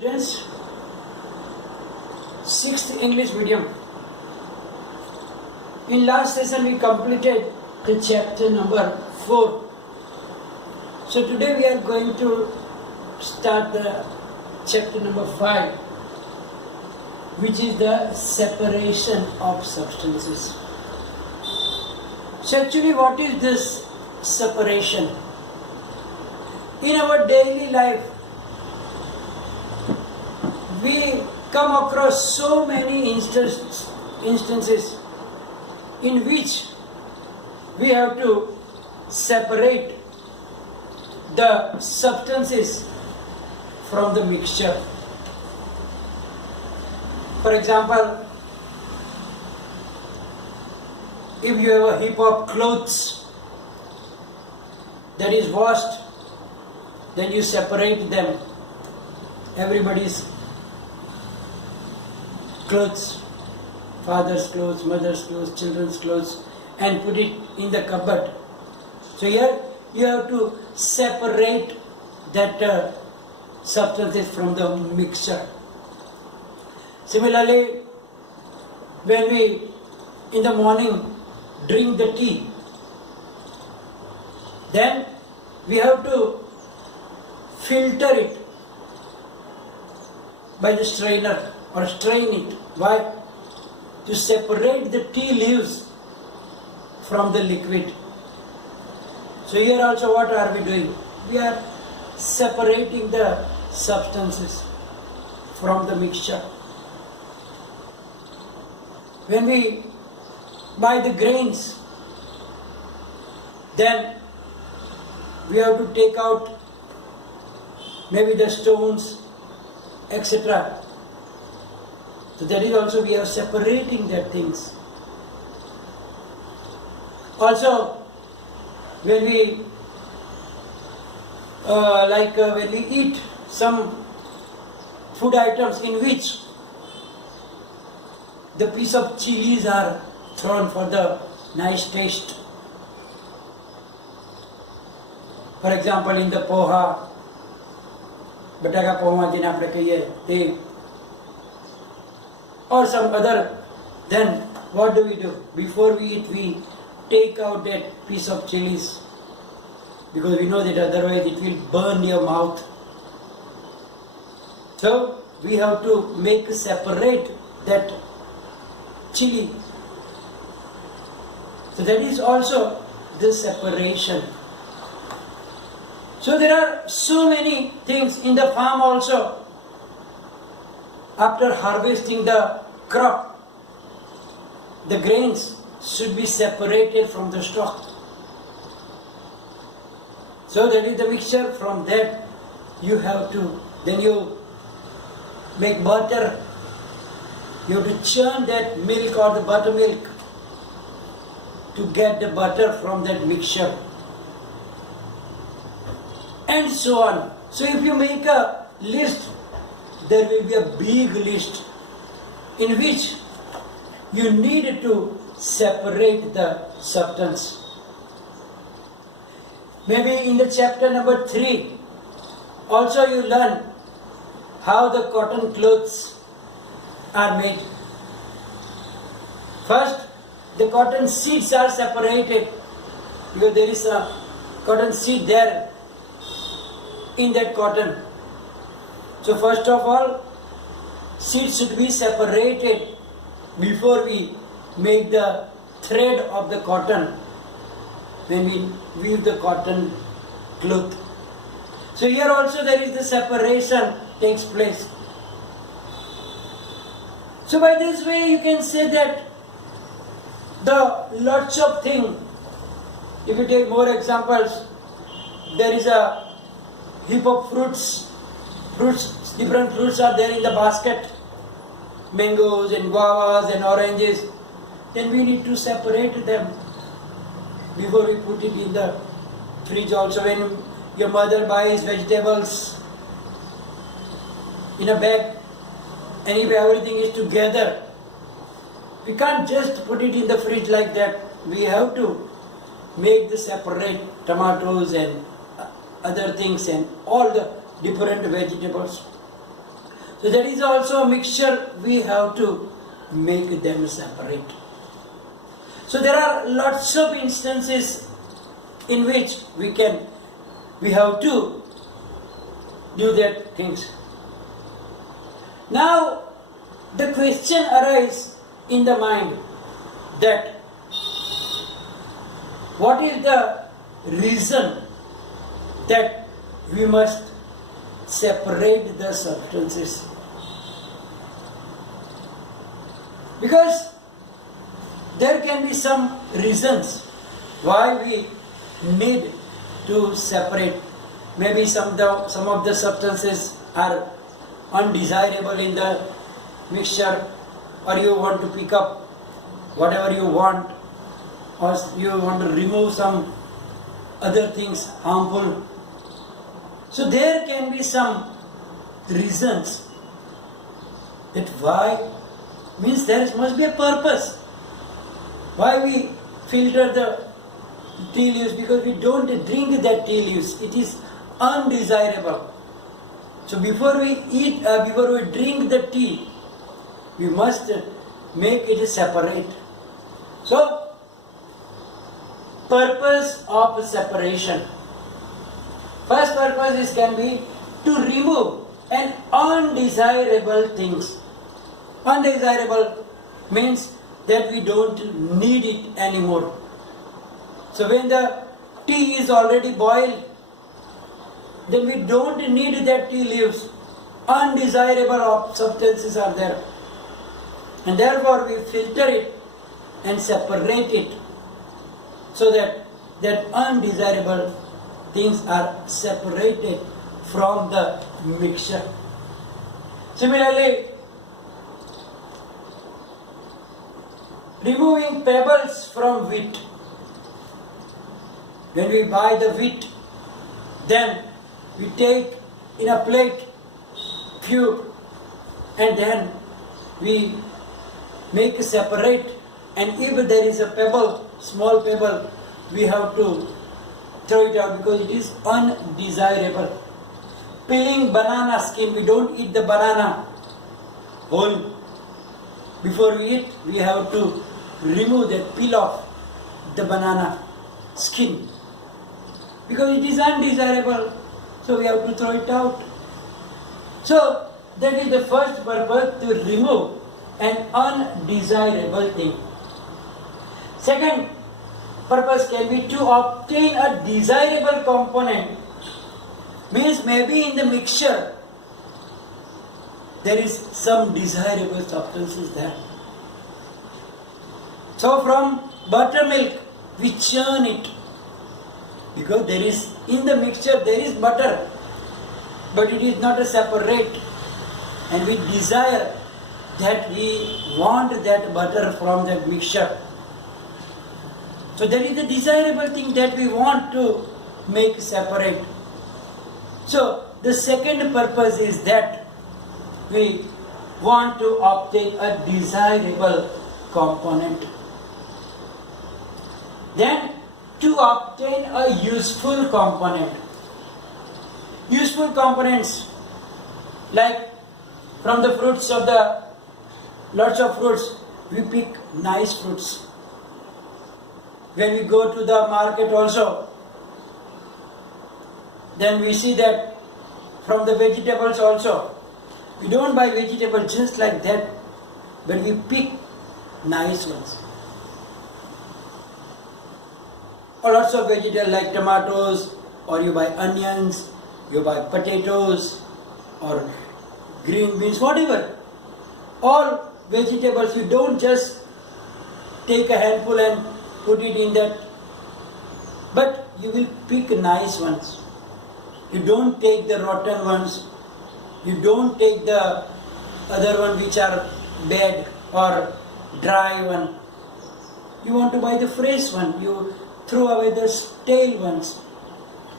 Students, 6th English medium. In last session we completed the chapter number 4. So today we are going to start the chapter number 5, which is the separation of substances. So actually what is this separation? In our daily life, we come across so many instances in which we have to separate the substances from the mixture. For example, if you have a heap of clothes that is washed, then you separate them, everybody's clothes, father's clothes, mother's clothes, children's clothes, and put it in the cupboard. So here you have to separate that substances from the mixture. Similarly, when we in the morning drink the tea, then we have to filter it by the strainer or strain it. Why? To separate the tea leaves from the liquid. So here also what are we doing? We are separating the substances from the mixture. When we buy the grains, then we have to take out maybe the stones, etc. So that is also we are separating that things. Also, when we when we eat some food items in which the piece of chilies are thrown for the nice taste. For example, in the poha, bataga poha jene apne kahiye, they or some other, then what do? Before we eat, we take out that piece of chilies, because we know that otherwise it will burn your mouth. So we have to separate that chili. So that is also the separation. So there are so many things in the farm also. After harvesting the crop, the grains should be separated from the stalk. So that is the mixture. From that you have to, then you make butter. You have to churn that milk or the buttermilk to get the butter from that mixture. And so on. So if you make a list, there will be a big list in which you need to separate the substance. Maybe in the chapter number 3, also you learn how the cotton clothes are made. First, the cotton seeds are separated, because there is a cotton seed there in that cotton. So first of all, seeds should be separated before we make the thread of the cotton, when we weave the cotton cloth. So here also there is the separation takes place. So by this way you can say that the lots of things, if you take more examples, there is a heap of fruits, different fruits are there in the basket, mangoes and guavas and oranges, then we need to separate them before we put it in the fridge. Also when your mother buys vegetables in a bag, and if everything is together, we can't just put it in the fridge like that. We have to make the separate tomatoes and other things and all the different vegetables. So that is also a mixture, we have to make them separate. So there are lots of instances in which we have to do that things. Now the question arises in the mind that what is the reason that we must separate the substances? Because there can be some reasons why we need to separate. Maybe some of the substances are undesirable in the mixture, or you want to pick up whatever you want, or you want to remove some other things harmful. So there can be some reasons that why, means there must be a purpose why we filter the tea leaves, because we don't drink that tea leaves, it is undesirable. So before we drink the tea, we must make it separate. So purpose of separation. First purpose can be to remove an undesirable things. Undesirable means that we don't need it anymore. So when the tea is already boiled, then we don't need that tea leaves. Undesirable substances are there. And therefore we filter it and separate it so that undesirable things are separated from the mixture. Similarly, removing pebbles from wheat. When we buy the wheat, then we take in a plate few, and then we make separate, and if there is a pebble, small pebble, we have to throw it out because it is undesirable. Peeling banana skin, we don't eat the banana whole. Before we eat, we have to remove that, peel off the banana skin because it is undesirable, so we have to throw it out. So that is the first purpose, to remove an undesirable thing. Second purpose can be to obtain a desirable component. Means maybe in the mixture there is some desirable substances there. So from buttermilk we churn it because there is in the mixture there is butter, but it is not a separate, and we desire that we want that butter from that mixture. So there is a desirable thing that we want to make separate. So the second purpose is that we want to obtain a desirable component. Then to obtain a useful component. Useful components, like from the fruits of the lots of fruits, we pick nice fruits. When we go to the market also, then we see that from the vegetables also, we don't buy vegetables just like that, but we pick nice ones. Or lots of vegetables like tomatoes, or you buy onions, you buy potatoes, or green beans, whatever. All vegetables, you don't just take a handful and put it in that, but you will pick nice ones. You don't take the rotten ones. You don't take the other one which are bad or dry one. You want to buy the fresh one. You throw away the stale ones.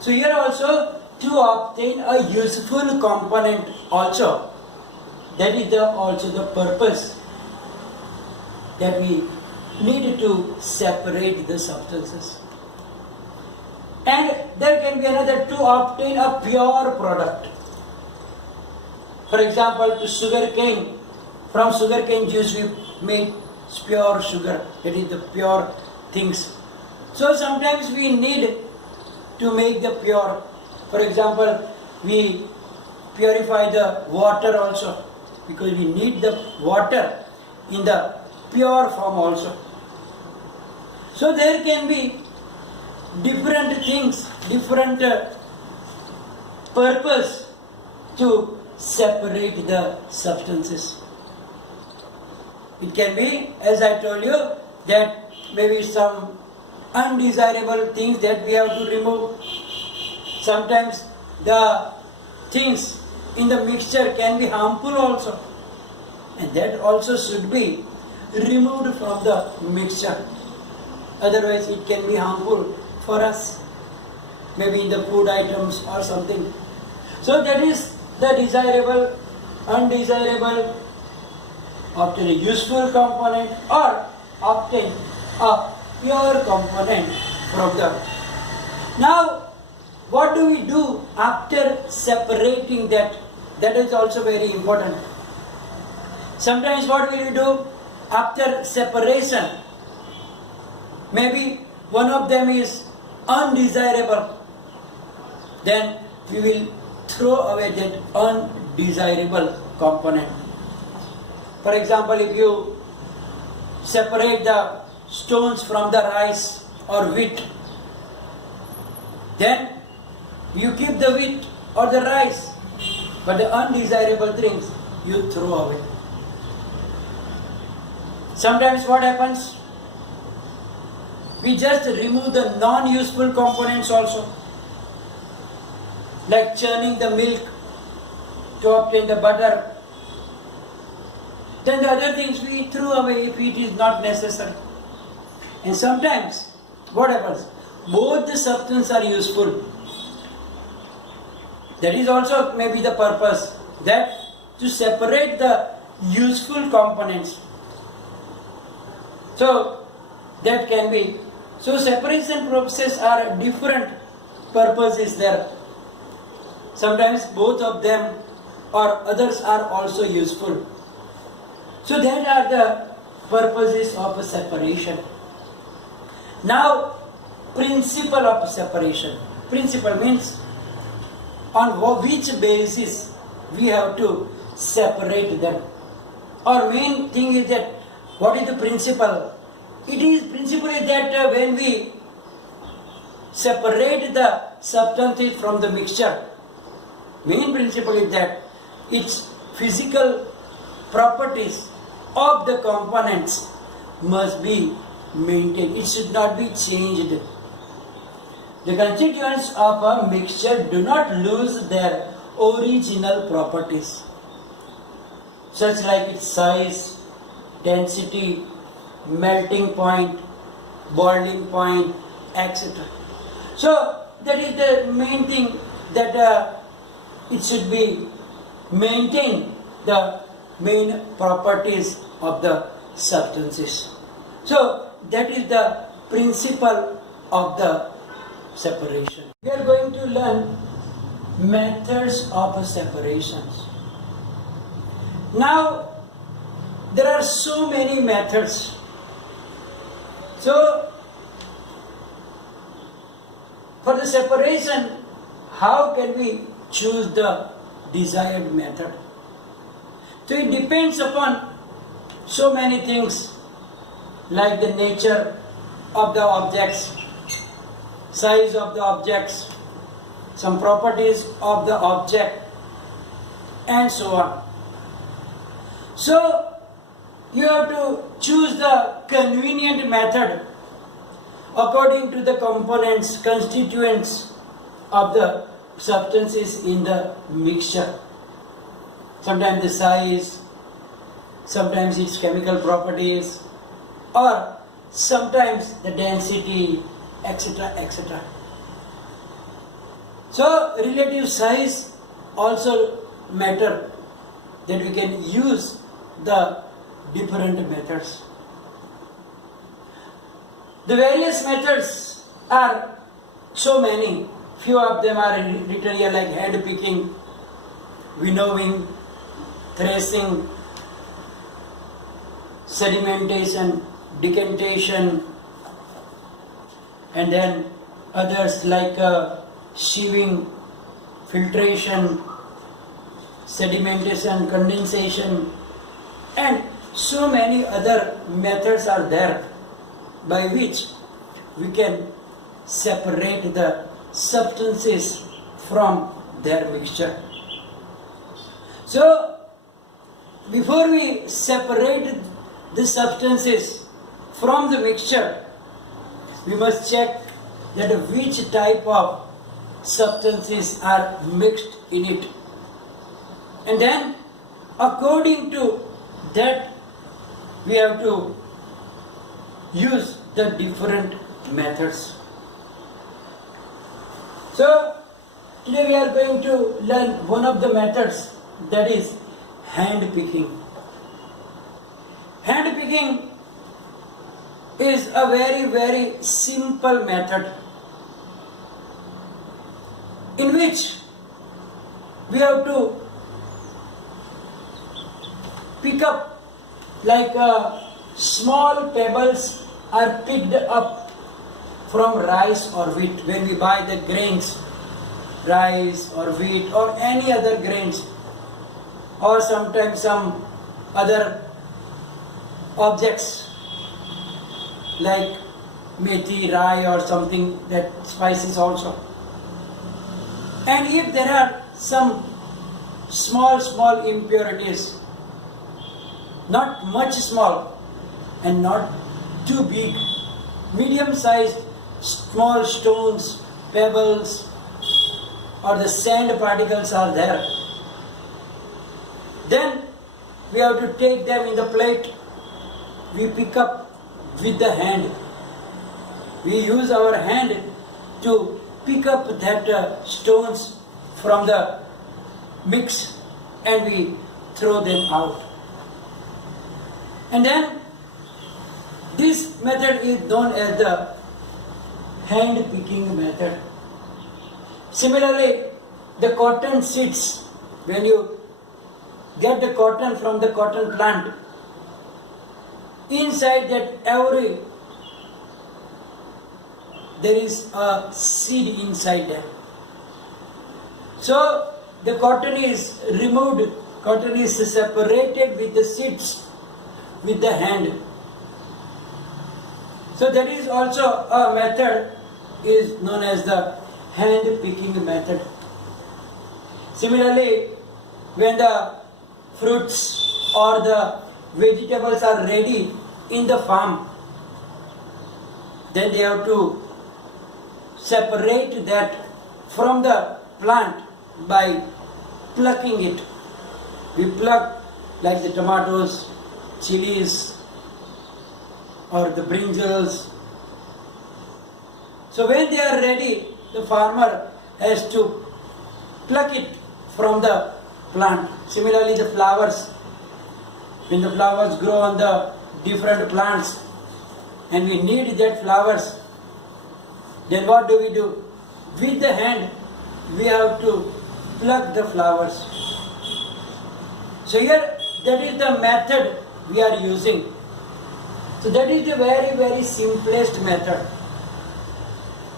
So here also, to obtain a useful component also, that is also the purpose, that we need to separate the substances. And there can be another, to obtain a pure product. For example, to sugar cane, from sugar cane juice we make pure sugar, that is the pure things. So sometimes we need to make the pure. For example, we purify the water also, because we need the water in the pure form also. So there can be different things, different purpose to separate the substances. It can be, as I told you, that maybe some undesirable things that we have to remove. Sometimes the things in the mixture can be harmful also, and that also should be removed from the mixture. Otherwise it can be harmful for us, maybe in the food items or something. So that is the desirable, undesirable, obtain a useful component or obtain a pure component from that. Now, what do we do after separating that? That is also very important. Sometimes what will we do after separation? Maybe one of them is undesirable. Then we will throw away that undesirable component. For example, if you separate the stones from the rice or wheat, then you keep the wheat or the rice, but the undesirable things you throw away. Sometimes what happens? We just remove the non-useful components also, like churning the milk to obtain the butter. Then the other things we throw away if it is not necessary. And sometimes what happens? Both the substances are useful. That is also maybe the purpose, that to separate the useful components. So that can be. So separation process are different purposes there. Sometimes both of them or others are also useful. So that are the purposes of separation. Now, principle of separation. Principle means on which basis we have to separate them. Our main thing is that what is the principle? It is principle is that when we separate the substances from the mixture, main principle is that its physical properties of the components must be maintained. It should not be changed. The constituents of a mixture do not lose their original properties, such like its size, density, melting point, boiling point, etc. So that is the main thing, that it should be maintain the main properties of the substances. So that is the principle of the separation. We are going to learn methods of separations. Now there are so many methods. So for the separation, how can we choose the desired method? So it depends upon so many things, like the nature of the objects, size of the objects, some properties of the object, and so on. So you have to choose the convenient method according to the components, constituents of the substances in the mixture. Sometimes the size, sometimes its chemical properties, or sometimes the density, etc., etc. So relative size also matter, that we can use the different methods. The various methods are so many. Few of them are written here, like hand picking, winnowing, thrashing, sedimentation, decantation, and then others like sieving, filtration, sedimentation, condensation, and so many other methods are there by which we can separate the substances from their mixture. So, before we separate the substances from the mixture, we must check that which type of substances are mixed in it. And then, according to that, we have to use the different methods. So, today we are going to learn one of the methods, that is hand picking. Hand picking is a very simple method in which we have to pick up like small pebbles are picked up from rice or wheat. When we buy the grains, rice or wheat or any other grains, or sometimes some other objects like methi, rye or something, that spices also. And if there are some small impurities, not much small and not too big, medium sized small stones, pebbles or the sand particles are there, then we have to take them in the plate. We pick up with the hand. We use our hand to pick up that stones from the mix and we throw them out. And then this method is known as the hand picking method. Similarly, the cotton seeds, when you get the cotton from the cotton plant, inside that there is a seed inside there. So the cotton is removed, cotton is separated with the seeds with the hand. So that is also a method is known as the hand picking method. Similarly, when the fruits or the vegetables are ready in the farm, then they have to separate that from the plant by plucking it. We pluck like the tomatoes, chilies or the brinjals. So when they are ready, the farmer has to pluck it from the plant. Similarly, the flowers, when the flowers grow on the different plants and we need that flowers, then what do? With the hand, we have to pluck the flowers. So here, that is the method we are using. So that is the very simplest method.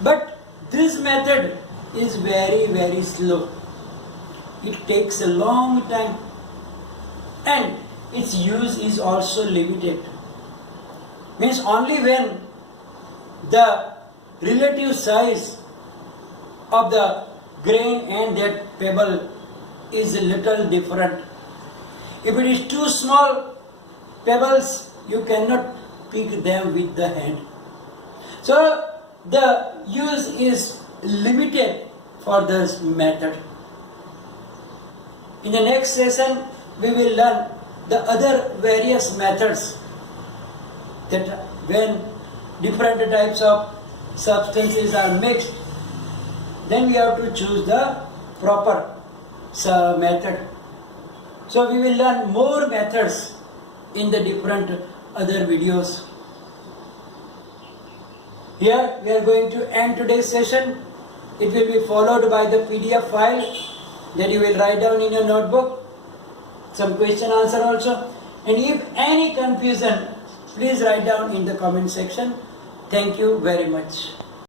But this method is very slow. It takes a long time and its use is also limited. Means only when the relative size of the grain and that pebble is a little different. If it is too small pebbles, you cannot pick them with the hand. So the use is limited for this method. In the next session, we will learn the other various methods, that when different types of substances are mixed, then we have to choose the proper method. So we will learn more methods in the different other videos. Here we are going to end today's session. It will be followed by the PDF file that you will write down in your notebook. some question answer also. And if any confusion, please write down in the comment section. Thank you very much.